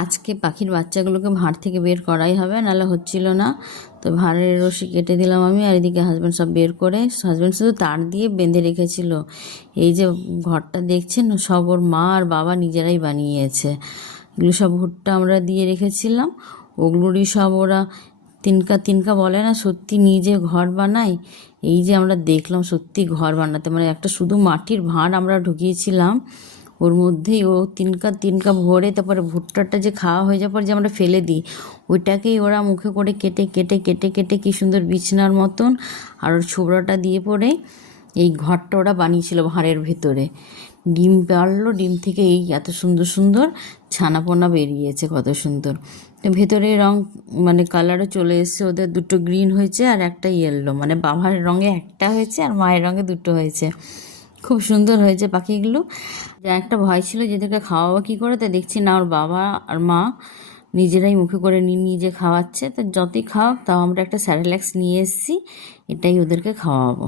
আজকে পাখির বাচ্চাগুলোকে ভাঁড় থেকে বের করাই হবে, নাহলে হচ্ছিল না। তো ভাঁড়ের রশি কেটে দিলাম আমি, আর এদিকে হাজব্যান্ড সব বের করে, হাজব্যান্ড শুধু তার দিয়ে বেঁধে রেখেছিল। এই যে ঘরটা দেখছেন, সব ওর মা আর বাবা নিজেরাই বানিয়েছে। এগুলো সব ভুট্টা আমরা দিয়ে রেখেছিলাম, ওগুলোরই সব ওরা তিনকা তিনকা বলে না, সত্যি নিজে ঘর বানায়। এই যে আমরা দেখলাম সত্যি ঘর বানাতে, মানে একটা শুধু মাটির ভাঁড় আমরা ঢুকিয়েছিলাম, ওর মধ্যেই ও তিনকা তিনকা ভরে, তারপরে ভুট্টাটা যে খাওয়া হয়ে যাওয়ার পর যে আমরা ফেলে দিই, ওইটাকেই ওরা মুখে করে কেটে কেটে কেটে কেটে কী সুন্দর বিছনার মতন আর ওর ছোবড়াটা দিয়ে পরে এই ঘরটা ওরা বানিয়েছিল ভাঁড়ের ভেতরে। ডিম পারলো, ডিম থেকে এই এত সুন্দর সুন্দর ছানাপোনা বেরিয়েছে, কত সুন্দর। তো ভেতরে রং মানে কালারও চলে এসছে, ওদের দুটো গ্রিন হয়েছে আর একটা ইয়েলো, মানে বাবার রঙে একটা হয়েছে আর মায়ের রঙে দুটো হয়েছে। খুব সুন্দর হয়েছে পাখিগুলো। যা একটা ভয় ছিল যে এদেরকে খাওয়াবো কী করে, তা দেখছি না, ওর বাবা আর মা নিজেরাই মুখে করে নিয়ে নিজে খাওয়াচ্ছে। তো যতই খাওয়াক, তাও আমরা একটা স্যারেল্যাক্স নিয়ে এসেছি, এটাই ওদেরকে খাওয়াবো।